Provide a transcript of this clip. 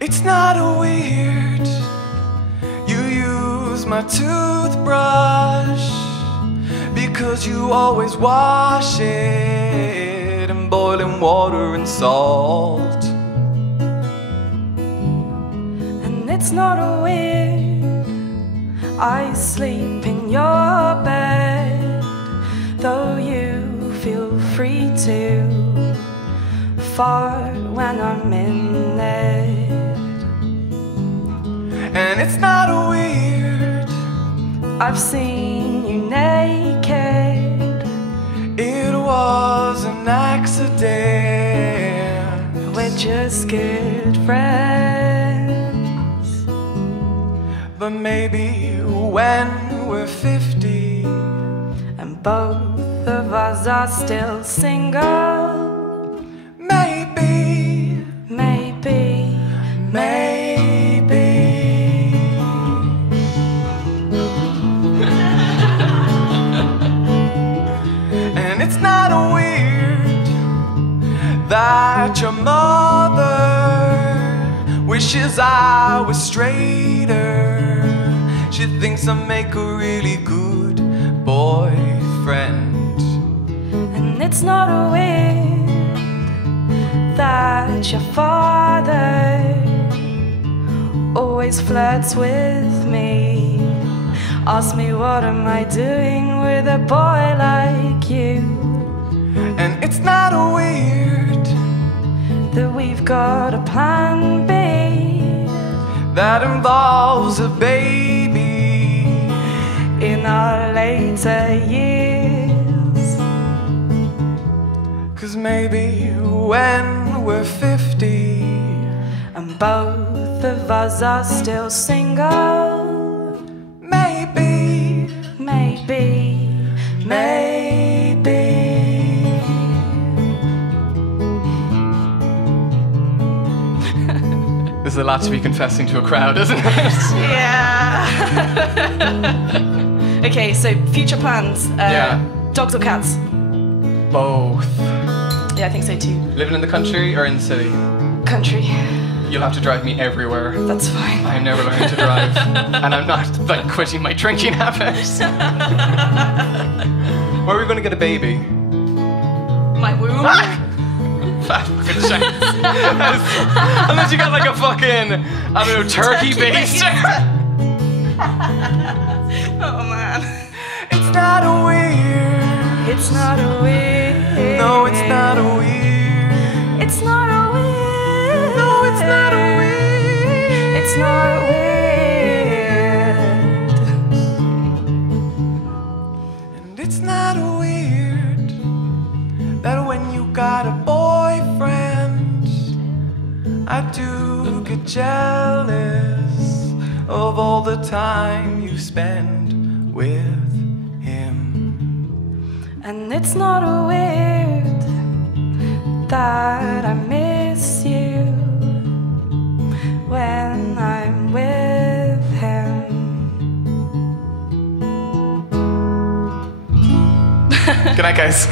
It's not weird. You use my toothbrush because you always wash it in boiling water and salt. And it's not weird, I sleep in your bed, though you feel free to fart when I'm in it. And it's not weird, I've seen you naked. it was an accident. We're just good friends. But maybe when we're 50 and both of us are still single, maybe, maybe, maybe. And it's not weird that your mother wishes I was straighter. She thinks I make a really good boyfriend. and it's not weird that your father always flirts with me. Asks me what am I doing with a boy like you. And it's not weird That we've got a plan B that involves a baby in our later years. 'Cause maybe when we're 50 and both of us are still single, maybe, maybe, maybe. There's a lot to be confessing to a crowd, isn't it? yeah. Okay, so future plans. Yeah. Dogs or cats? Both. Yeah, I think so too. Living in the country or in the city? Country. You'll have to drive me everywhere. That's fine. I'm never learning to drive. And I'm not like quitting my drinking habits. Where are we going to get a baby? My womb. Fat fucking chance. Unless you got like a fucking, I don't know, turkey baster. Oh man. It's not weird. It's not weird. No, it's not weird. It's not weird. No, it's not weird. It's not weird. And it's not weird that when you got a boyfriend, I do get jealous of all the time you spend with him. And it's not weird that I miss you when I'm with him. Good night, guys.